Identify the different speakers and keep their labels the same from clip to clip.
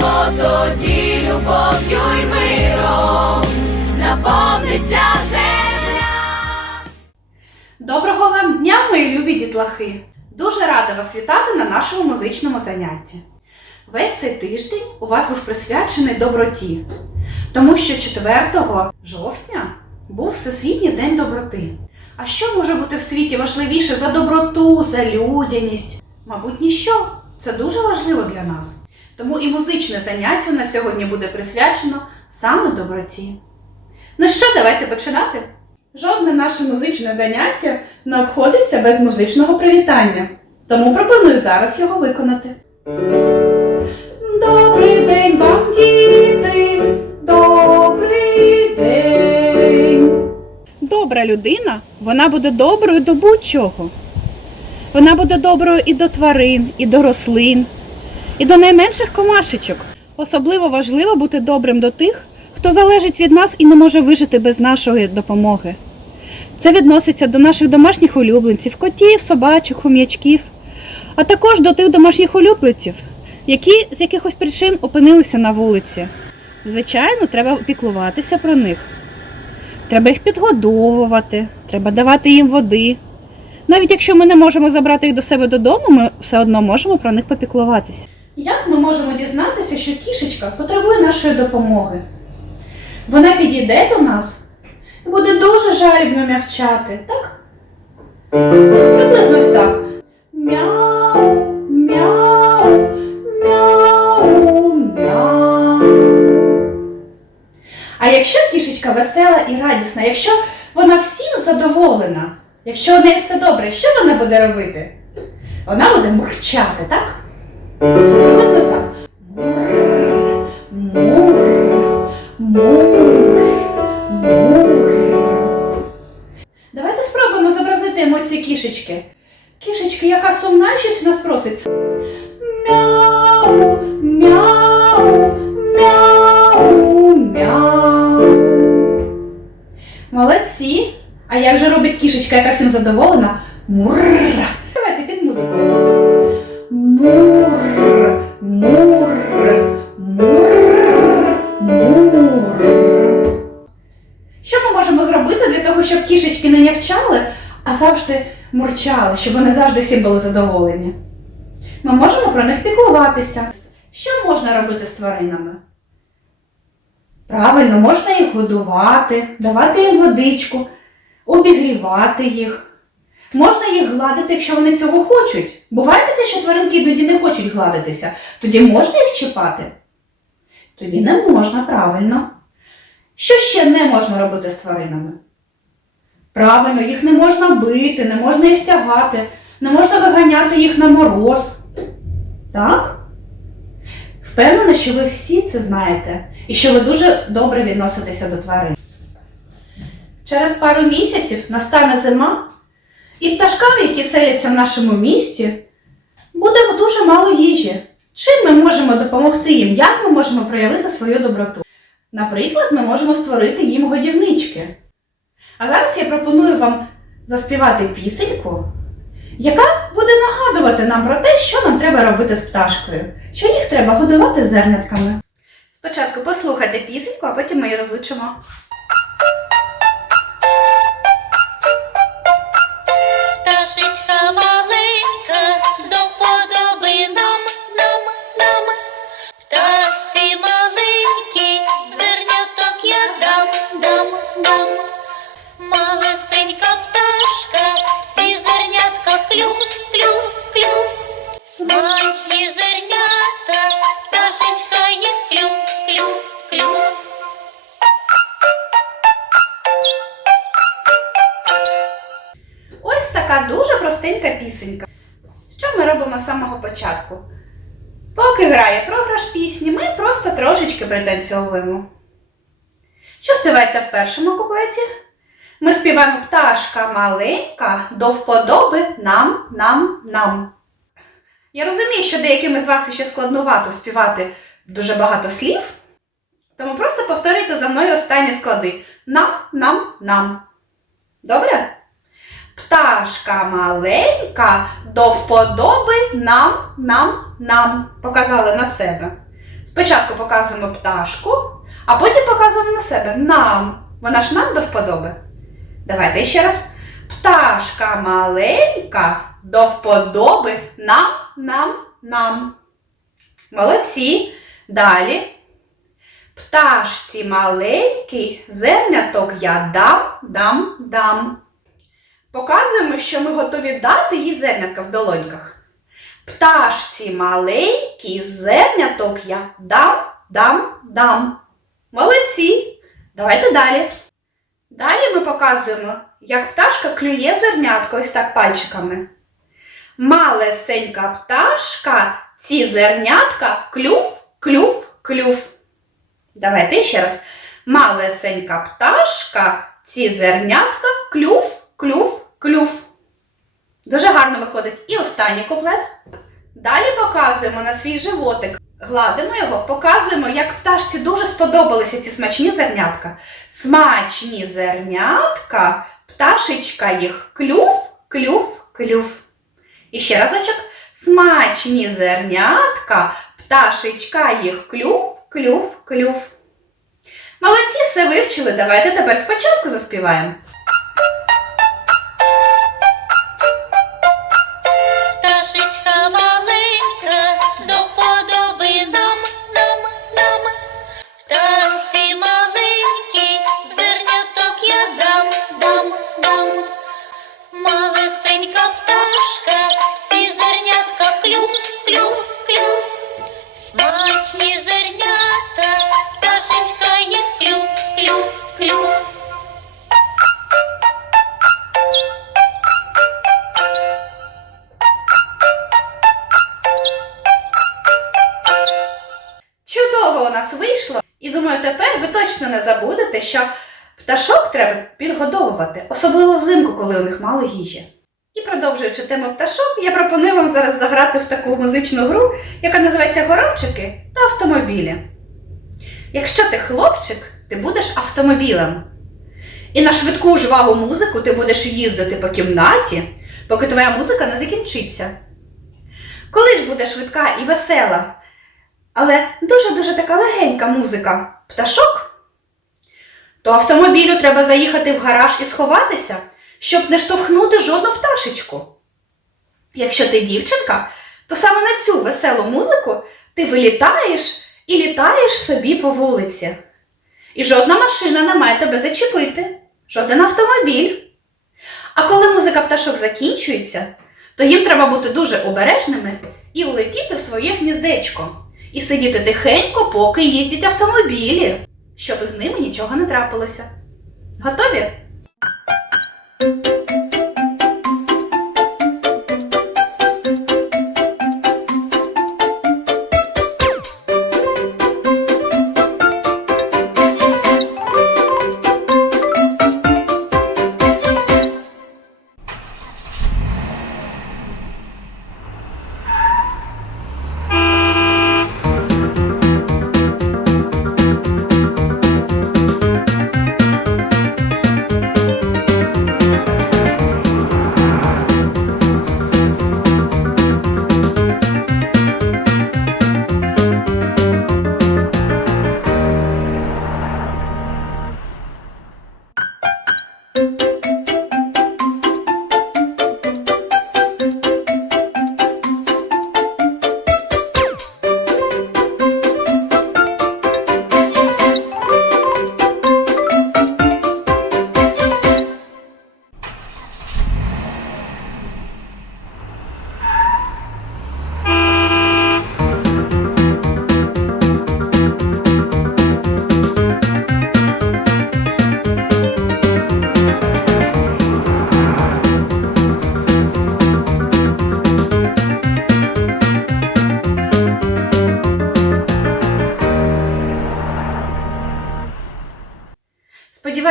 Speaker 1: тепло, тоді любов'ю й миром наповниться земля. Доброго вам дня, мої любі дітлахи! Дуже рада вас вітати на нашому музичному занятті. Весь цей тиждень у вас був присвячений доброті, тому що 4 жовтня був Всесвітній день доброти. А що може бути в світі важливіше за доброту, за людяність? Мабуть, ніщо. Це дуже важливо для нас. Тому і музичне заняття на сьогодні буде присвячено саме доброті. Ну що, давайте починати! Жодне наше музичне заняття не обходиться без музичного привітання. Тому пропоную зараз його виконати. Добрий день вам, діти! Добрий день! Добра людина вона буде доброю до будь-чого. Вона буде доброю і до тварин, і до рослин і до найменших комашечок. Особливо важливо бути добрим до тих, хто залежить від нас і не може вижити без нашої допомоги. Це відноситься до наших домашніх улюбленців, котів, собачок, хом'ячків, а також до тих домашніх улюбленців, які з якихось причин опинилися на вулиці. Звичайно, треба піклуватися про них. Треба їх підгодовувати, треба давати їм води. Навіть якщо ми не можемо забрати їх до себе додому, ми все одно можемо про них попіклуватися. Як ми можемо дізнатися, що кішечка потребує нашої допомоги? Вона підійде до нас і буде дуже жалібно м'явчати, так? Приблизно ось так. Мяу, мяу, мяу, мяу. А якщо кішечка весела і радісна, якщо вона всім задоволена, якщо у неї все добре, що вона буде робити? Вона буде мурчати, так? Приблизно так. Давайте спробуємо зобразити емоції кішечки. Кішечки, яка сумна, щось у нас просить. Мяу, мяу, мяу, мяу. Молодці. А як же робить кішечка, яка всім задоволена? Мурра! завжди мурчали, щоб вони завжди всі були задоволені. Ми можемо про них піклуватися. Що можна робити з тваринами? Правильно, можна їх годувати, давати їм водичку, обігрівати їх. Можна їх гладити, якщо вони цього хочуть. Буває таке, що тваринки іноді не хочуть гладитися. Тоді можна їх чіпати? Тоді не можна, правильно. Що ще не можна робити з тваринами? Правильно, їх не можна бити, не можна їх тягати, не можна виганяти їх на мороз. Так? Впевнена, що ви всі це знаєте і що ви дуже добре відноситеся до тварин. Через пару місяців настане зима, і пташкам, які селяться в нашому місті, буде дуже мало їжі. Чим ми можемо допомогти їм? Як ми можемо проявити свою доброту? Наприклад, ми можемо створити їм годівничі. А зараз я пропоную вам заспівати пісеньку, яка буде нагадувати нам про те, що нам треба робити з пташкою, що їх треба годувати зернятками. Спочатку послухайте пісеньку, а потім ми її розучимо. Смачні зернята, пташечка є клюк, клюк, клюк. Ось така дуже простенька пісенька. Що ми робимо з самого початку? Поки грає програш пісні, ми просто трошечки пританцьовуємо. Що співається в першому куплеті? Ми співаємо пташка маленька до вподоби нам, нам, нам. Я розумію, що деяким із вас ще складновато співати дуже багато слів, тому просто повторюйте за мною останні склади. Нам, нам, нам. Добре? Пташка маленька до вподоби нам, нам, нам. Показали на себе. Спочатку показуємо пташку, а потім показуємо на себе нам. Вона ж нам до вподоби. Давайте ще раз. Пташка маленька до вподоби нам нам, нам. Молодці. Далі. Пташці маленькі зерняток я дам, дам, дам. Показуємо, що ми готові дати їй зернятка в долоньках. Пташці маленькі, зерняток я дам, дам, дам. Молодці! Давайте далі. Далі ми показуємо, як пташка клює зернятко ось так пальчиками. Малесенька пташка, ці зернятка клюв, клюв, клюв. Давайте ще раз. Малесенька пташка, ці зернятка клюв, клюв, клюв. Дуже гарно виходить. І останній куплет. Далі показуємо на свій животик. Гладимо його, показуємо, як пташці дуже сподобалися ці смачні зернятка. Смачні зернятка, пташечка їх клюв, клюв, клюв. І ще разочок. Смачні зернятка, пташечка їх клюв, клюв, клюв. Молодці все вивчили. Давайте тепер спочатку заспіваємо. нас вийшло. І думаю, тепер ви точно не забудете, що пташок треба підгодовувати, особливо взимку, коли у них мало їжі. І продовжуючи тему пташок, я пропоную вам зараз заграти в таку музичну гру, яка називається Горобчики та автомобілі. Якщо ти хлопчик, ти будеш автомобілем. І на швидку жваву музику ти будеш їздити по кімнаті, поки твоя музика не закінчиться. Коли ж буде швидка і весела але дуже-дуже така легенька музика пташок, то автомобілю треба заїхати в гараж і сховатися, щоб не штовхнути жодну пташечку. Якщо ти дівчинка, то саме на цю веселу музику ти вилітаєш і літаєш собі по вулиці. І жодна машина не має тебе зачепити, жоден автомобіль. А коли музика пташок закінчується, то їм треба бути дуже обережними і улетіти в своє гніздечко і сидіти тихенько, поки їздять автомобілі, щоб з ними нічого не трапилося. Готові?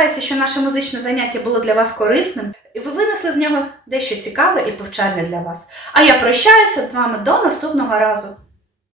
Speaker 1: сподіваюся, що наше музичне заняття було для вас корисним, і ви винесли з нього дещо цікаве і повчальне для вас. А я прощаюся з вами до наступного разу.